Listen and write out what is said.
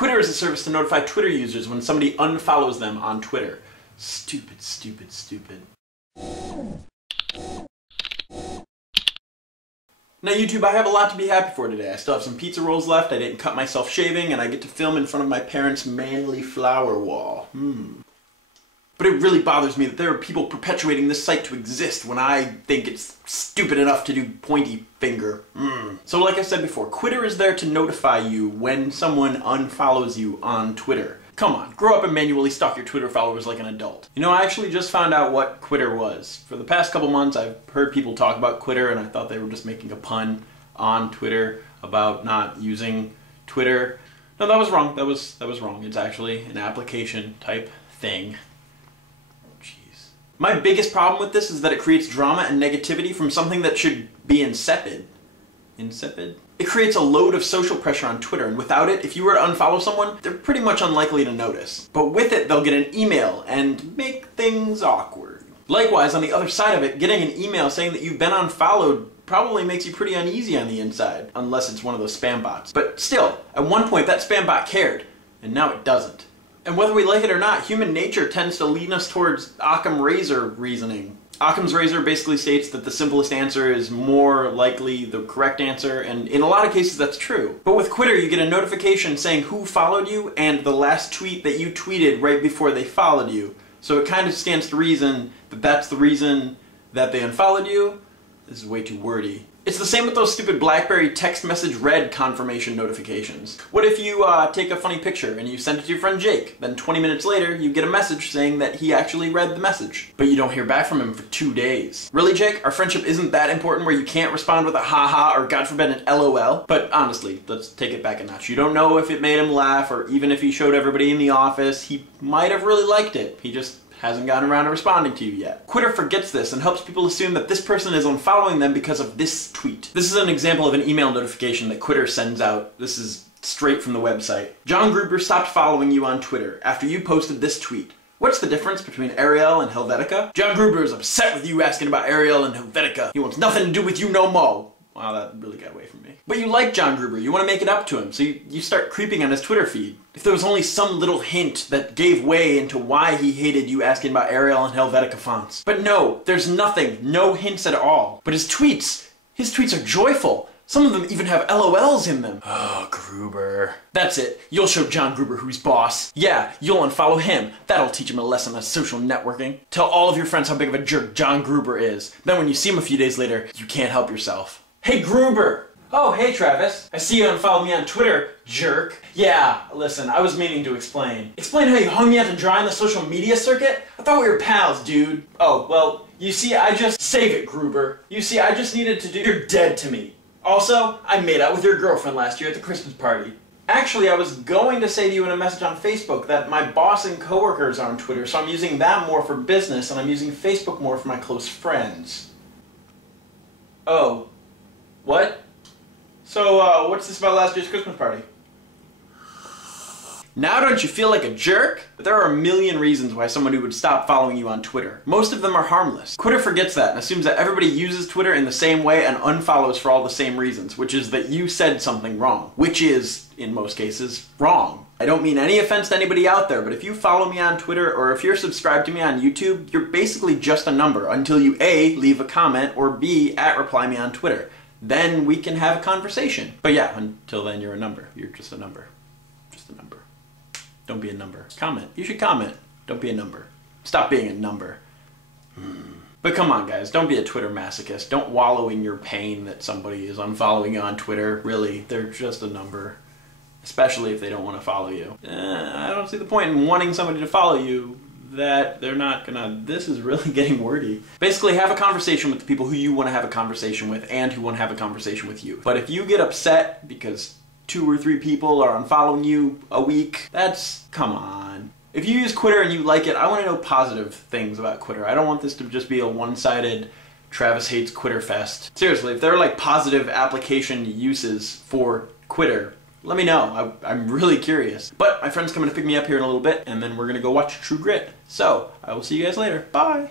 Qwitter is a service to notify Twitter users when somebody unfollows them on Twitter. Stupid, stupid, stupid. Now YouTube, I have a lot to be happy for today. I still have some pizza rolls left, I didn't cut myself shaving, and I get to film in front of my parents' manly flower wall. But it really bothers me that there are people perpetuating this site to exist when I think it's stupid enough to do pointy finger. So like I said before, Qwitter is there to notify you when someone unfollows you on Twitter. Come on, grow up and manually stalk your Twitter followers like an adult. You know, I actually just found out what Qwitter was. For the past couple months, I've heard people talk about Qwitter, and I thought they were just making a pun on Twitter about not using Twitter. No, that was wrong. That was wrong. It's actually an application type thing. Jeez. My biggest problem with this is that it creates drama and negativity from something that should be insipid. Insipid? It creates a load of social pressure on Twitter, and without it, if you were to unfollow someone, they're pretty much unlikely to notice. But with it, they'll get an email and make things awkward. Likewise, on the other side of it, getting an email saying that you've been unfollowed probably makes you pretty uneasy on the inside, unless it's one of those spam bots. But still, at one point that spam bot cared, and now it doesn't. And whether we like it or not, human nature tends to lead us towards Occam's razor reasoning. Occam's razor basically states that the simplest answer is more likely the correct answer, and in a lot of cases that's true. But with Qwitter, you get a notification saying who followed you and the last tweet that you tweeted right before they followed you. So it kind of stands to reason that that's the reason that they unfollowed you. This is way too wordy. It's the same with those stupid BlackBerry text message read confirmation notifications. What if you take a funny picture and you send it to your friend Jake, then 20 minutes later you get a message saying that he actually read the message, but you don't hear back from him for 2 days. Really, Jake? Our friendship isn't that important where you can't respond with a haha or God forbid an LOL? But honestly, let's take it back a notch. You don't know if it made him laugh, or even if he showed everybody in the office, he might have really liked it. He just hasn't gotten around to responding to you yet. Twitter forgets this and helps people assume that this person is unfollowing them because of this tweet. This is an example of an email notification that Twitter sends out. This is straight from the website. John Gruber stopped following you on Twitter after you posted this tweet. What's the difference between Ariel and Helvetica? John Gruber is upset with you asking about Ariel and Helvetica. He wants nothing to do with you no more. Wow, that really got away from me. But you like John Gruber, you want to make it up to him, so you start creeping on his Twitter feed. If there was only some little hint that gave way into why he hated you asking about Arial and Helvetica fonts. But no, there's nothing, no hints at all. But his tweets are joyful. Some of them even have LOLs in them. Oh, Gruber. That's it. You'll show John Gruber who's boss. Yeah, you'll unfollow him. That'll teach him a lesson on social networking. Tell all of your friends how big of a jerk John Gruber is. Then when you see him a few days later, you can't help yourself. Hey, Gruber! Oh, hey, Travis. I see you unfollowed me on Twitter, jerk. Yeah, listen, I was meaning to explain. Explain how you hung me out to dry in the social media circuit? I thought we were pals, dude. Oh, well, you see, Save it, Gruber. You see, I just needed to do... You're dead to me. Also, I made out with your girlfriend last year at the Christmas party. Actually, I was going to say to you in a message on Facebook that my boss and coworkers are on Twitter, so I'm using that more for business, and I'm using Facebook more for my close friends. Oh. What? So, what's this about last year's Christmas party? Now don't you feel like a jerk? But there are a million reasons why somebody would stop following you on Twitter. Most of them are harmless. Twitter forgets that and assumes that everybody uses Twitter in the same way and unfollows for all the same reasons, which is that you said something wrong. Which is, in most cases, wrong. I don't mean any offense to anybody out there, but if you follow me on Twitter or if you're subscribed to me on YouTube, you're basically just a number until you A, leave a comment, or B, @reply me on Twitter. Then we can have a conversation. But yeah, until then you're a number. You're just a number. Just a number. Don't be a number. Comment. You should comment. Don't be a number. Stop being a number. But come on guys, don't be a Twitter masochist. Don't wallow in your pain that somebody is unfollowing you on Twitter. Really, they're just a number. Especially if they don't want to follow you. I don't see the point in wanting somebody to follow you that they're not gonna... This is really getting wordy. Basically, have a conversation with the people who you want to have a conversation with and who want to have a conversation with you. But if you get upset because 2 or 3 people are unfollowing you a week, that's... come on. If you use Twitter and you like it, I want to know positive things about Twitter. I don't want this to just be a one-sided Travis hates Twitter fest. Seriously, if there are like positive application uses for Twitter, let me know. I'm really curious. But my friend's coming to pick me up here in a little bit, and then we're gonna go watch True Grit. So, I will see you guys later. Bye!